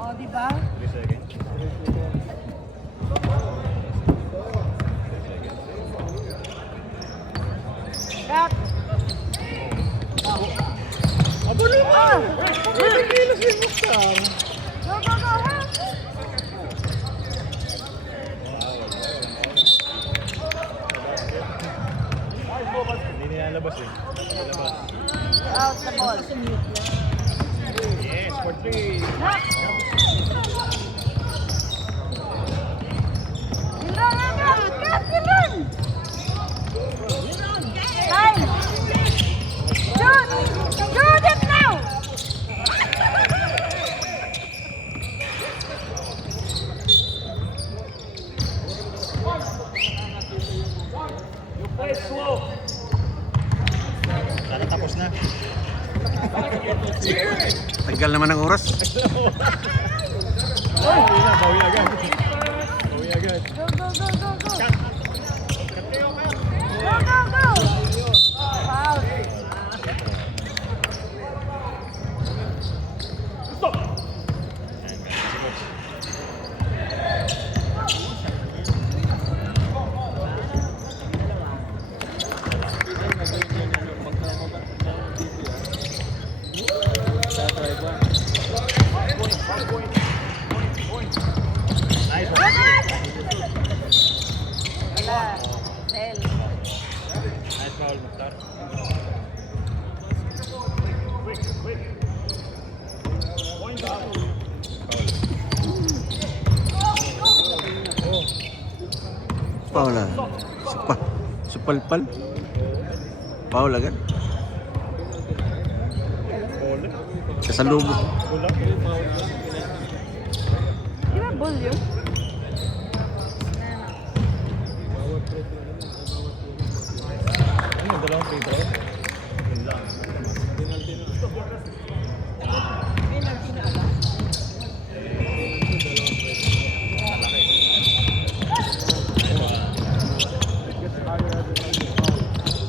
O, di ba? 3 seconds. Cut! Aba naman! May kilos yung Mukhtar. Go, go, go! Ha? Hindi nilalabas eh. Nilalabas. Out the ball. Yes, for 3. Knock! Yun lang! Cut! Yun lang! Time! Shoot! Shoot it now! Sana tapos na. Tagal naman ng oras. Bawi na, bawi agad. Bawi agad. Go, go, go, go, go! Cut. Go, go, go! Foul! Nice one. Wala. Sell. Nice foul, Mukhtar. Paul ah. Supalpal. Paul agad. Ball. Kasalubong. Bola. Di ba ball yun? Ano, dalawang free throw? Yun lang.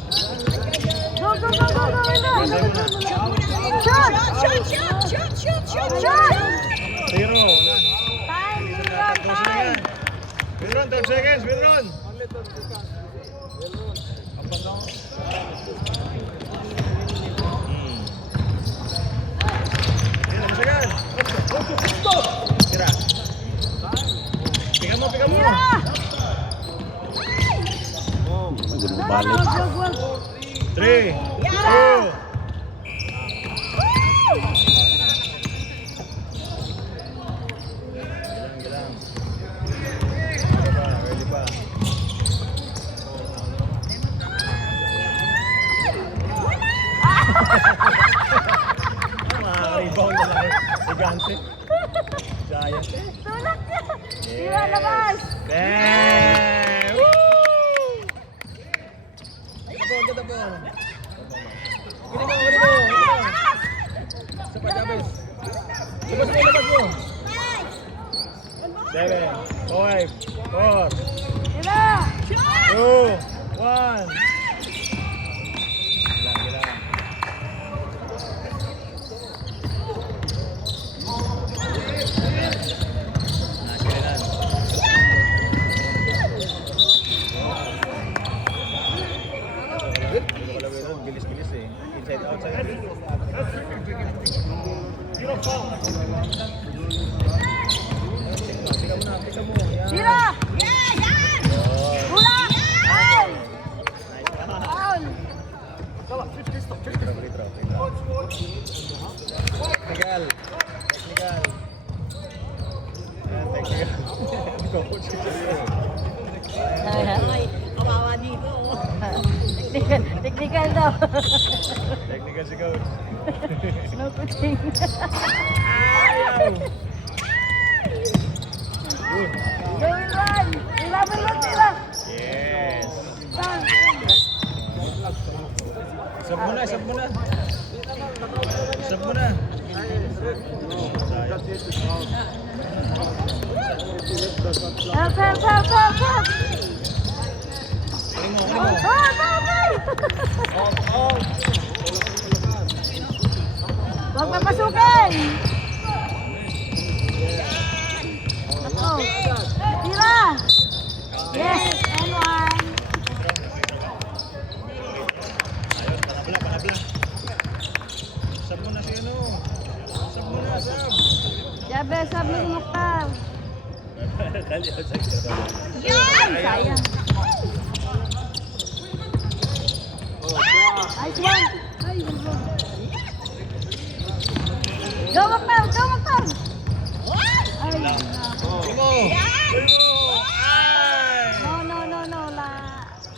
Go, go, go, go, go! Wala. Shot! Shot! Zero. Wala. Time! Tapos na yan. Wilron, 12 seconds. Wilron. Tira. Piga mo, piga mo. Tira! Ganun Go, balik. go, go, go! 3, 2. Gilang. Early pa. Rebound na lang. Gigante. Giant. Tulak niya! Tira, labas! Bang! Woo! Ganda po. Ganda mo, ganda mo. Sa pagkabis. Labas mo, labas mo. 7, 5, 4, Tira! 2, 1. Gilang. Nasilan. Bilis-bilis eh. Inside, outside. Tika mo. Yan. Tira! Yun. Tulak! Foul! Nice pass. Foul! Free throw. Technical. Ayan, technical. Coach. Kawawa dito. Technical daw. Technical si coach. No coaching. Ayaw! Good. Going run! Ilaban mo sila! Yes. Bang! Sab mo na. Sab mo na. Help, help, help, help, help! Galing mo. Oh, Huwag papasukin! Sabi ni Mukhtar. Yan! Sayang. Nice one. Ay, go, Mukhtar! Go, Mukhtar! Ay, nako. No.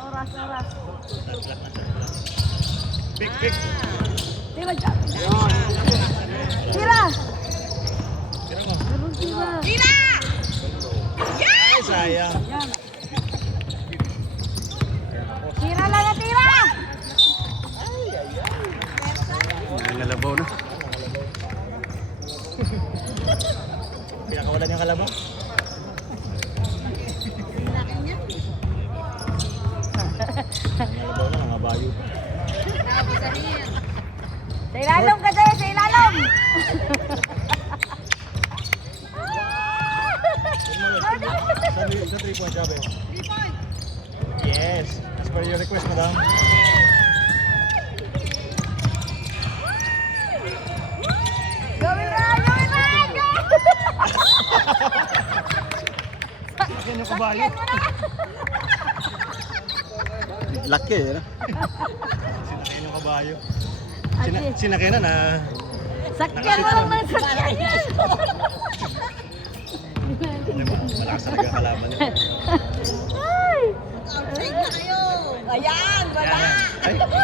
Oras. Pick. Tira dyan. Tira! Meron tira. Ay, sayang. Yan. Tira lang na tira! Nalabaw na. Pinakawalan yung kalabaw. Kalabaw na, mga bayo. Sa ilalom ka tayo, sa ilalom! Sa 3 point, Jabe. 3 point! Yes! As per your request, madam. Gawin na! Sakyan yung kabayo. Laki eh. Sinakyan yung kabayo. Ate, Sinakyan na na. sakyan mo lang ng sakyan yan! Malakas talaga ang kalaban niya. Ay! Ayan, wala. Ay, nagaw.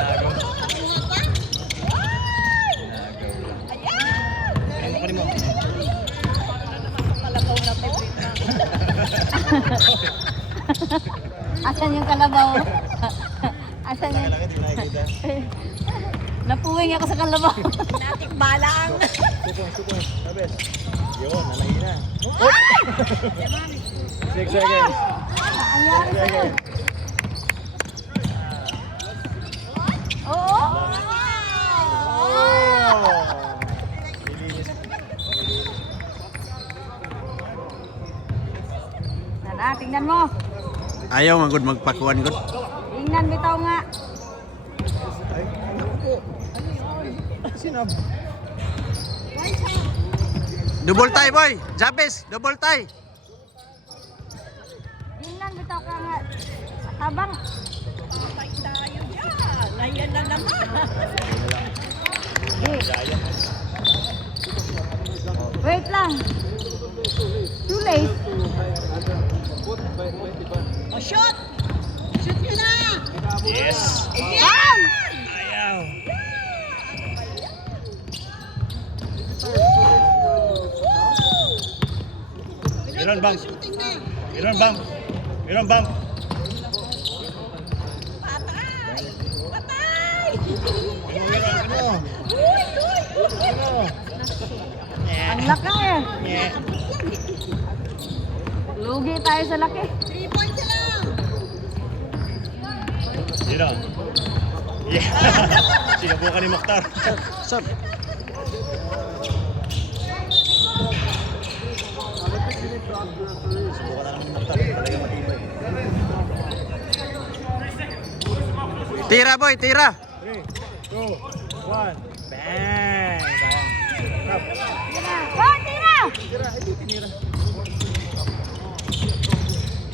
Ano ka mo? Kalabaw na to. Asan yung kalabaw? Asan yung... Laki-laki, di nakikita. Napuwing ako sa kalabaw. Natikbalang. Supong. Sabes. Yun, nanahina. 6 seconds. Anyari sa'yo? Oo? Nilinis. Sana, tingnan mo. Ayaw magud magpakuan gud. Tingnan, bitaw nga. Ay, naku. Sinab. Double tie boy. Jabes, double tie. Tingnan, bitaw ka nga. Tabang. Patay tayo dyan. Ayan na naman. Gaya. Wait lang. Too late. O, shoot! Shoot nyo na! Yes. Bam! Ayaw. Meron bang? Shooting na! Meron bang? Meron bang? Patay! Patay! Ano? Uy! Ano? Ang laki eh. Nye. Lugi tayo sa laki. 3 points na lang! Sino? Yeah. Sinubukan ni Mokhtar. Sab. Subukan na lang ni Mokhtar. Talaga matibay. Tira boy, tira. 3, 2, 1. Bang! Bang. Go, tira! Tira, hindi tinira.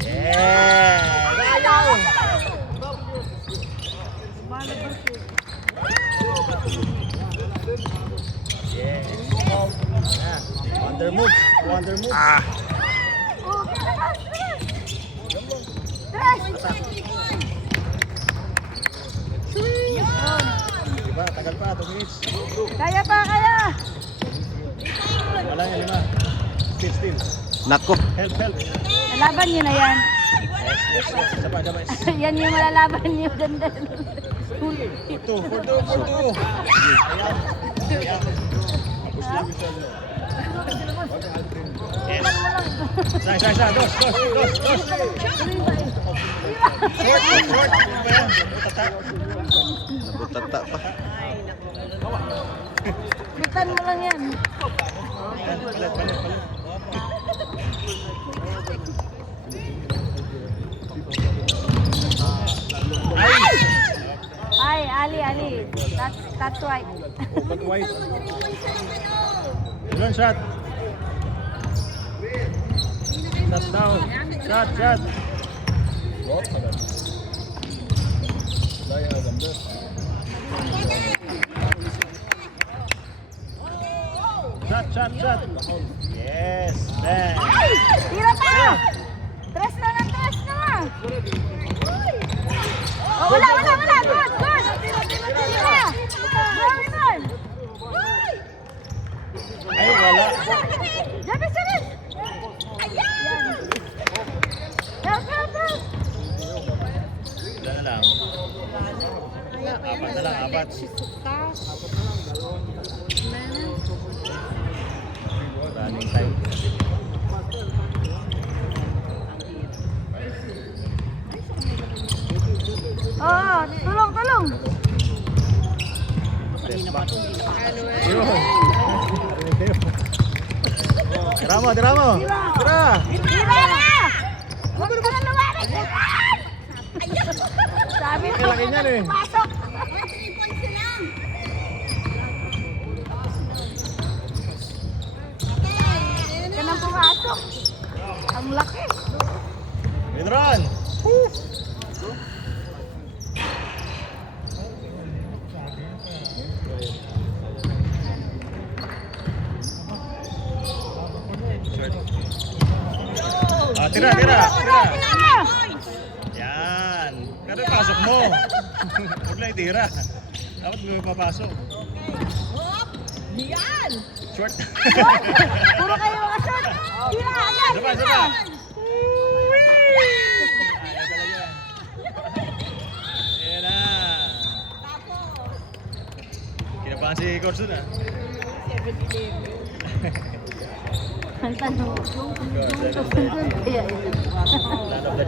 Yeah! Ayaw! Yeah. Wonder move. Wonder move. Ah, Oh, tres! Diba? Tagal pa. 2 minutes. Kaya pa, kaya! Wala yan, 5. Still. nako. Help. Lalaban nyo na yan. Yes. Isa pa, Jabez. Yan yung malalaban nyo dyan din. 4-2. Ayan. Tapos lang yung Yes. Isa. Dos. Short. Ayan. Tatak. Nabutata pa. Bitan mo lang yan. Ayan. Palit. Ay, Ali. That's right. Back white. Ilan shot? Last down. Shot, shot. Shot, shot, shot. Yes. Then. Tira pa! Tres na lang, tres na! Oh, wala! Good, good! Tira! Johnson! Ay, wala. Jabis! Help! Wala na lang. Apat na lang, apat. Running time. Oh, tulong! Tira mo. Tira. Tira na! Huwag ka na lumarik! Sabi na, Laki niyan eh. pasok! Ka nang pumasok. Ang laki. Midron. Tira. Yan. Pero pasok mo. Huwag lang itira. Dapat mo papasok. Yan! Short. Puro kayo mga shot. Tira agad! Saba. tira. Yan na. Kinabahan si Coach dun ah. Ang tanong, Good. kaya ito. Land of the